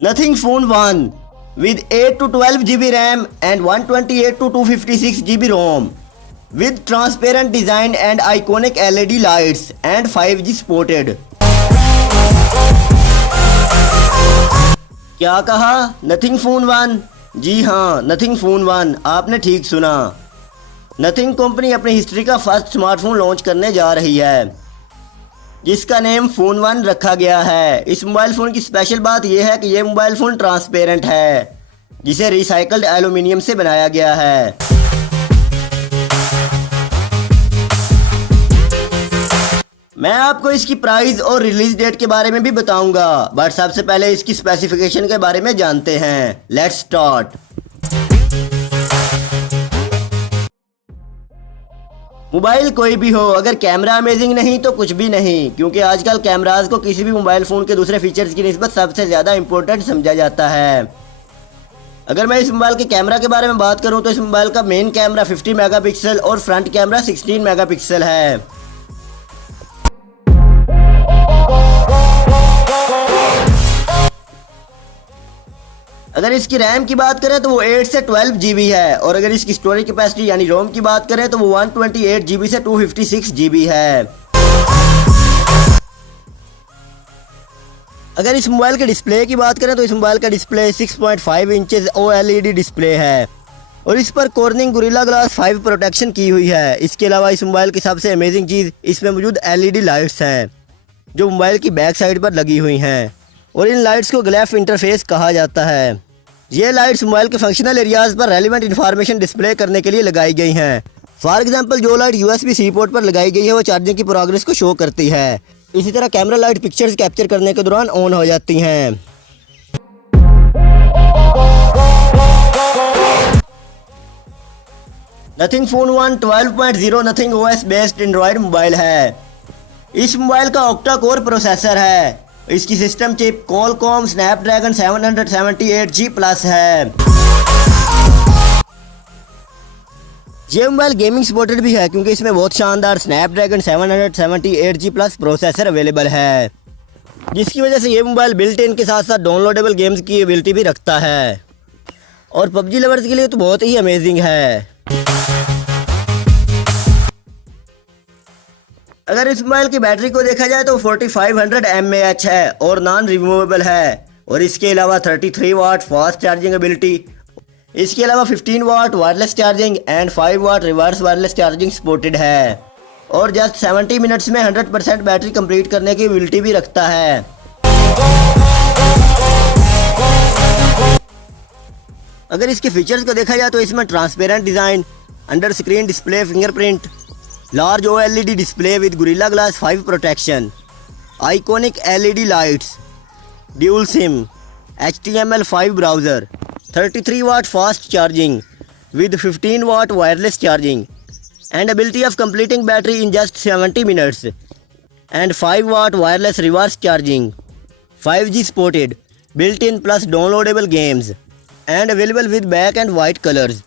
Nothing Phone 1 with 8 to 12 GB RAM and 128 to 256 GB ROM with transparent design and iconic LED lights and 5G supported. क्या कहा? Nothing phone 1? जी हाँ, nothing phone 1, आपने ठीक सुना। Nothing company अपनी history का first smartphone launch करने जा रही है, जिसका नेम फोन 1 रखा गया है। इस मोबाइल फ़ोन की स्पेशल बात यह है कि यह मोबाइल फ़ोन ट्रांसपेरेंट है, जिसे रिसाइकल्ड एल्यूमिनियम से बनाया गया है। मैं आपको इसकी प्राइस और रिलीज डेट के बारे में भी बताऊंगा, बट सबसे पहले इसकी स्पेसिफिकेशन के बारे में जानते हैं। Let's start. मोबाइल कोई भी हो, अगर कैमरा अमेजिंग नहीं तो कुछ भी नहीं, क्योंकि आजकल कैमराज को किसी भी मोबाइल फ़ोन के दूसरे फीचर्स की निस्बत सबसे ज़्यादा इंपॉर्टेंट समझा जाता है। अगर मैं इस मोबाइल के कैमरा के बारे में बात करूं तो इस मोबाइल का मेन कैमरा 50 मेगापिक्सल और फ्रंट कैमरा 16 मेगापिक्सल है। अगर इसकी रैम की बात करें तो वो 8 से 12 GB है, और अगर इसकी स्टोरेज कैपेसिटी यानी रोम की बात करें तो वो 128 GB से 256 GB है। अगर इस मोबाइल के डिस्प्ले की बात करें तो इस मोबाइल का डिस्प्ले 6.5 इंचेस OLED डिस्प्ले है, और इस पर कॉर्निंग गोरिल्ला ग्लास 5 प्रोटेक्शन की हुई है। इसके अलावा इस मोबाइल की सबसे अमेजिंग चीज़ इसमें मौजूद LED लाइट्स हैं, जो मोबाइल की बैक साइड पर लगी हुई हैं, और इन लाइट्स को ग्लैफ इंटरफेस कहा जाता है। ये लाइट्स मोबाइल के फंक्शनल एरियाज पर रेलिवेंट इंफॉर्मेशन डिस्प्ले करने के लिए लगाई गई हैं। फॉर एग्जांपल, जो लाइट USB-C पोर्ट पर लगाई गई है वो चार्जिंग की प्रोग्रेस को शो करती है। इसी तरह कैमरा लाइट पिक्चर्स कैप्चर करने के दौरान ऑन हो जाती हैं। Nothing phone 1 12.0 nothing OS based Android mobile है। इस मोबाइल का ऑक्टा कोर प्रोसेसर है। इसकी system chip Qualcomm Snapdragon 778G plus है। ये मोबाइल गेमिंग सपोर्टेड भी है, क्योंकि इसमें बहुत शानदार Snapdragon 778G plus processor available है, जिसकी वजह से ये मोबाइल बिल्ट इन के साथ साथ डाउनलोडेबल गेम्स की एबिलिटी भी रखता है, और PUBG लवर्स के लिए तो बहुत ही अमेजिंग है। अगर इस मोबाइल की बैटरी को देखा जाए तो 4500 mAh है और नॉन रिमूवेबल है, और इसके अलावा 33 वाट फास्ट चार्जिंग एबिलिटी, इसके अलावा 15 watt wireless charging and 5 watt reverse wireless charging supported है, और जस्ट 70 मिनट्स में 100% बैटरी कंप्लीट करने की एबिलिटी भी रखता है। अगर इसके फीचर्स को देखा जाए तो इसमें transparent design, under screen display fingerprint, large OLED display with Gorilla Glass 5 protection, iconic LED lights, dual sim, HTML5 browser, 33 watt fast charging with 15 watt wireless charging and ability of completing battery in just 70 minutes, and 5 watt wireless reverse charging, 5G supported, built-in plus downloadable games, and available with black and white colors.